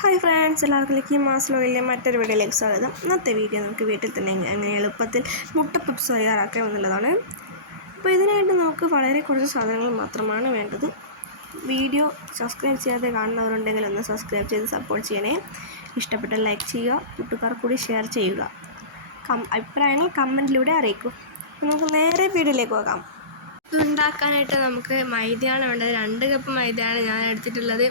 Hi friends, എല്ലാവർക്കും മാസ്ലോയിലെ മറ്റൊരു വീഡിയോയിലേക്ക് സ്വാഗതം. ഇന്നത്തെ വീഡിയോ നമുക്ക് വീട്ടിൽ തന്നെ എങ്ങനെ എളുപ്പത്തിൽ മുട്ട പപ്സ് തയ്യാറാക്കാം എന്നുള്ളതാണ്. അപ്പോൾ ഇതിനായിട്ട് നമുക്ക് വളരെ കുറച്ച് സാധനങ്ങൾ മാത്രമാണ് വേണ്ടത്. വീഡിയോ സബ്സ്ക്രൈബ് ചെയ്യാതെ കാണുന്നവരുണ്ടെങ്കിൽ ഒന്ന് സബ്സ്ക്രൈബ് ചെയ്ത് സപ്പോർട്ട് ചെയ്യണേ. ഇഷ്ടപ്പെട്ട ലൈക്ക് ചെയ്യുക, കൂട്ടുകാർ കൂടി ഷെയർ ചെയ്യുക. അഭിപ്രായങ്ങൾ കമൻറ്റിലൂടെ അറിയിക്കും. അപ്പോൾ നമുക്ക് നേരെ വീഡിയോയിലേക്ക് പോകാം. ഇതുണ്ടാക്കാനായിട്ട് നമുക്ക് മൈദയാണ് വേണ്ടത്. 2 കപ്പ് മൈദയാണ് ഞാൻ എടുത്തിട്ടുള്ളത്.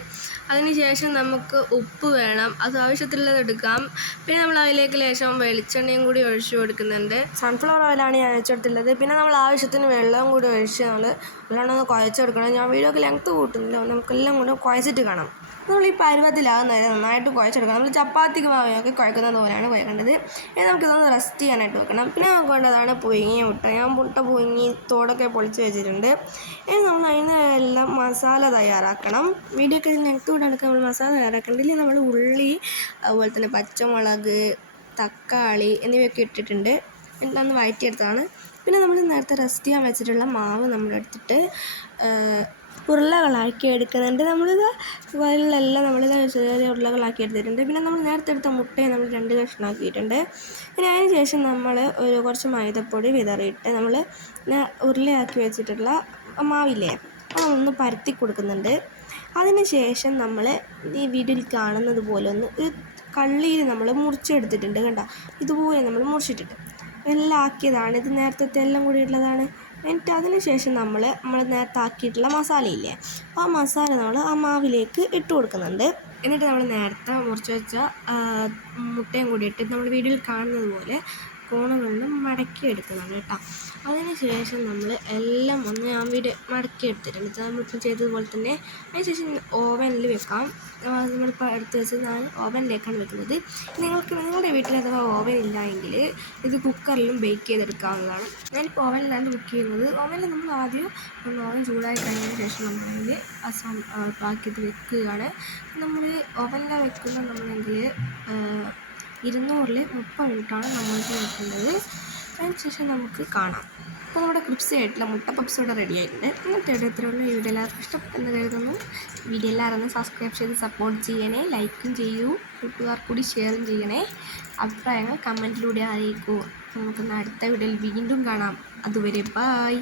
അതിനുശേഷം നമുക്ക് ഉപ്പ് വേണം, അത് ആവശ്യത്തിലുള്ളത് എടുക്കാം. പിന്നെ നമ്മൾ അതിലേക്ക് ലേശം വെളിച്ചെണ്ണയും കൂടി ഒഴിച്ചു കൊടുക്കുന്നുണ്ട്. സൺഫ്ലവർ ഓയിലാണ് ഞാൻ ഒഴിച്ചെടുത്തുള്ളത്. പിന്നെ നമ്മൾ ആവശ്യത്തിന് വെള്ളവും കൂടി ഒഴിച്ച് നമ്മൾ നല്ലോണം ഒന്ന് കുഴച്ചെടുക്കണം. ഞാൻ വീഡിയോക്ക് ലെങ്ത്ത് കൂട്ടുന്നില്ല, നമുക്കെല്ലാം കൂടെ കുഴച്ചിട്ട് കാണാം. നമ്മൾ ഈ പരുവത്തിലാകുന്നത് നന്നായിട്ട് കുഴച്ചെടുക്കണം. നമ്മൾ ചപ്പാത്തിക്ക് മാവൊക്കെ കുഴക്കുന്നത് പോലെയാണ് കുഴക്കേണ്ടത്. ഇനി നമുക്കിതൊന്ന് റെസ്റ്റ് ചെയ്യാനായിട്ട് വെക്കണം. പിന്നെ നമുക്ക് വേണ്ടതാണ് പുഴുങ്ങിയ മുട്ട. ഞാൻ മുട്ട പുഴുങ്ങി തോടൊക്കെ പൊളിച്ച് വെച്ചിട്ടുണ്ട്. ഇനി നമ്മൾ അതിന് എല്ലാം മസാല തയ്യാറാക്കണം. വീഡിയോക്ക് ലെങ്ത്ത് കൂടെ എടുക്കാൻ നമ്മൾ മസാല തയ്യാറാക്കേണ്ടതിൽ നമ്മൾ ഉള്ളി, അതുപോലെ തന്നെ പച്ചമുളക്, തക്കാളി എന്നിവയൊക്കെ ഇട്ടിട്ടുണ്ട്. എല്ലാം ഒന്ന് വഴറ്റിയെടുത്തതാണ്. പിന്നെ നമ്മൾ നേരത്തെ റെസ്റ്റ് ചെയ്യാൻ വെച്ചിട്ടുള്ള മാവ് നമ്മളെടുത്തിട്ട് ഉരുളകളാക്കി എടുക്കുന്നുണ്ട്. നമ്മളിത് വയലിലെല്ലാം നമ്മളിത് ചെറിയ ഉരുളകളാക്കി എടുത്തിട്ടുണ്ട്. പിന്നെ നമ്മൾ നേരത്തെ എടുത്ത മുട്ടയെ നമ്മൾ 2 കഷ്ണമാക്കിയിട്ടുണ്ട്. പിന്നെ അതിന് ശേഷം നമ്മൾ കുറച്ച് മൈദപ്പൊടി വിതറിയിട്ട് നമ്മൾ ഉരുളയാക്കി വെച്ചിട്ടുള്ള മാവില്ലേ അതൊന്ന് പരത്തി കൊടുക്കുന്നുണ്ട്. അതിന് ശേഷം നമ്മൾ ഈ വീഡിയോയിൽ കാണുന്നത് പോലെ ഒരു കള്ളിയിൽ നമ്മൾ മുറിച്ചെടുത്തിട്ടുണ്ട്. കണ്ടോ, ഇതുപോലെ നമ്മൾ മുറിച്ചിട്ടിട്ട് എല്ലാം ആക്കിയതാണ്. ഇത് നേരത്തെ എല്ലാം കൂടി ഉള്ളതാണ്. എന്നിട്ട് അതിന് ശേഷം നമ്മൾ നേരത്തെ ആക്കിയിട്ടുള്ള മസാലയില്ലേ ആ മസാല നമ്മൾ ആ മാവിലേക്ക് ഇട്ട് കൊടുക്കുന്നുണ്ട്. എന്നിട്ട് നമ്മൾ നേരത്തെ മുറിച്ച് വെച്ച മുട്ടയും കൂടി ഇട്ട് നമ്മൾ വീഡിയോയിൽ കാണുന്നത് പോലെ കോണുകളിൽ മടക്കി എടുക്കുന്നുണ്ട് കേട്ടോ. അതിന് ശേഷം നമ്മൾ എല്ലാം ഒന്ന് ഞാൻ മടക്കി എടുത്തിട്ടുണ്ട്, നമ്മളിപ്പോൾ ചെയ്തതുപോലെ തന്നെ. അതിന് ശേഷം ഓവനിൽ വെക്കാം. നമ്മളിപ്പോൾ എടുത്ത് വെച്ച് ഞാൻ ഓവനിലേക്കാണ് വെക്കുന്നത്. നിങ്ങളുടെ വീട്ടിൽ അഥവാ ഓവൻ ഇല്ല എങ്കിൽ ഇത് കുക്കറിലും ബേക്ക് ചെയ്തെടുക്കാവുന്നതാണ്. ഞാനിപ്പോൾ ഓവനിലാണ് കുക്ക് ചെയ്യുന്നത്. ഓവനിൽ നമ്മൾ ആദ്യം ഓവൻ ചൂടായി കഴിഞ്ഞതിന് ശേഷം നമ്മളതിൽ പാക്കിയിട്ട് വെക്കുകയാണ്. നമ്മൾ ഓവനിലാണ് വെക്കുന്നത് നമ്മളെങ്കിൽ 200-ൽ 30 മിനിറ്റാണ് നമ്മൾക്ക് വെക്കേണ്ടത്. അതിനുശേഷം നമുക്ക് കാണാം. അപ്പോൾ നമ്മുടെ ക്രിപ്സി ആയിട്ടുള്ള മുട്ട പപ്സ് ഇവിടെ റെഡി ആയിട്ടുണ്ട്. ഇന്നത്തെ ഇത്രയുള്ള വീഡിയോ എല്ലാവർക്കും ഇഷ്ടപ്പെട്ടെന്ന് കരുതുന്നു. വീഡിയോ എല്ലാവരും സബ്സ്ക്രൈബ് ചെയ്ത് സപ്പോർട്ട് ചെയ്യണേ, ലൈക്കും ചെയ്യൂ, കൂട്ടുകാർ കൂടി ഷെയറും ചെയ്യണേ. അഭിപ്രായങ്ങൾ കമൻറ്റിലൂടെ അറിയിക്കൂ. നമുക്കൊന്ന് അടുത്ത വീഡിയോയിൽ വീണ്ടും കാണാം. അതുവരെ ബൈ.